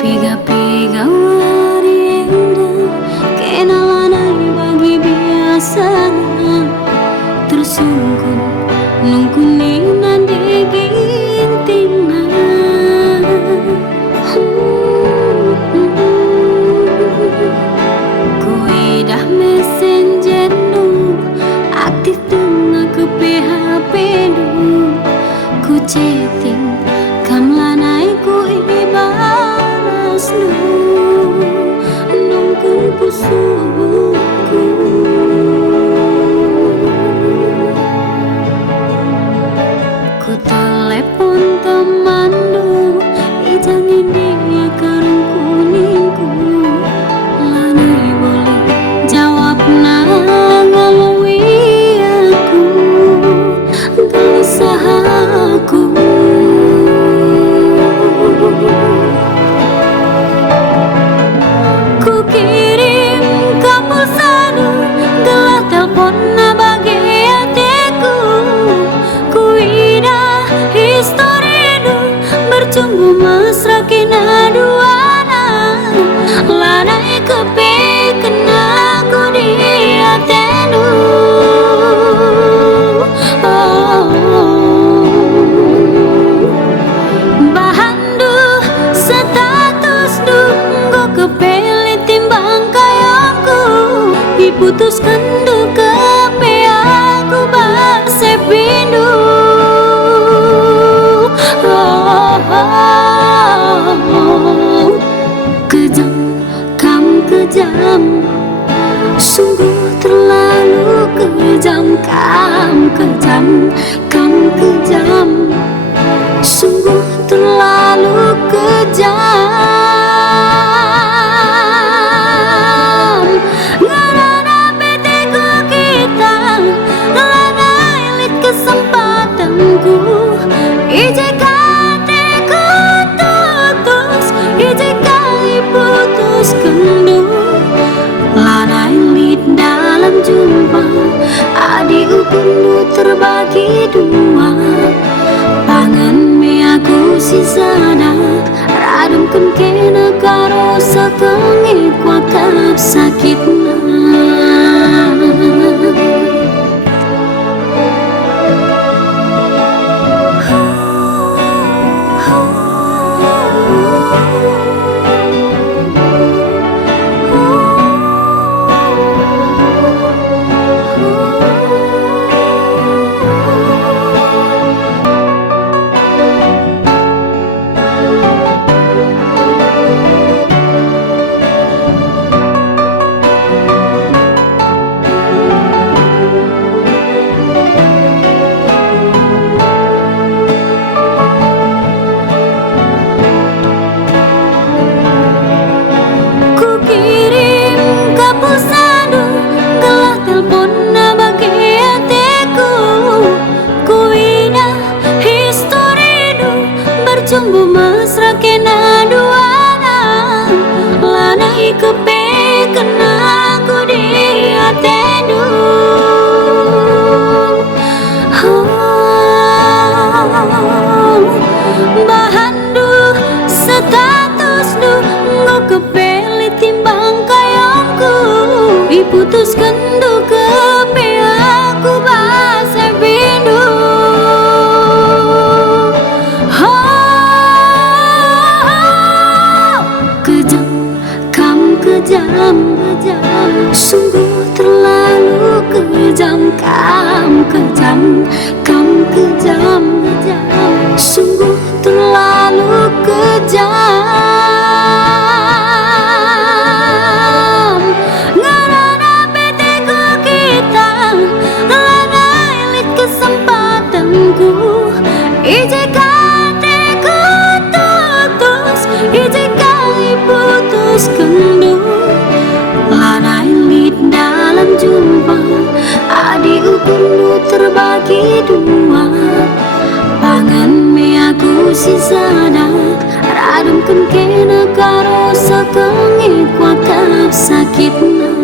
Piga-piga warinda kenalanai bagi biasanya tersungkur nungkunin ande gintina kui dah messenger nu aktif tengah ke PHP nu ku chatting kam lanai ku ibaras nu nungkun pusuku ku telepon teman nu ijangin dia karung kuningku lanai boleh jawab ngalui aku gelisah aku. Ku kirim kamu sadu gelah telepon bagi hatiku ku ida histori du bercumbu mesra kena duana lanai kepe kena ku di hatenu bahan du status du nggo kepele timbang kayangku diputuskan du kepe aku base pindu kejam kam kejam sungguh terlalu kejam kam kejam sungguh terlalu kejam ngarana beteku kita lanai lit kesempatanku ijekateku tutus ijekai putus kendu lanai lit dalam jumpa adik ukundu terbagi dua pangan me aku sisana radumkan kena karo setengah kuakap sakitna cumbu mesra kena duana lanai kepe kena ku di hatenu bahan du status du nggo kepele timbang kayangku diputuskan du kepe aku base bindu kejam sungguh terlalu kejam kam kejam sungguh terlalu kejam ngarana beteku kita lanai lit kesempatanku ijekateku tutus ijekai putus kendu lanai lit dalam jumpa adik ukundu terbagi dua pangan me aku sisana radumkan kena karo setengah kuakap sakitna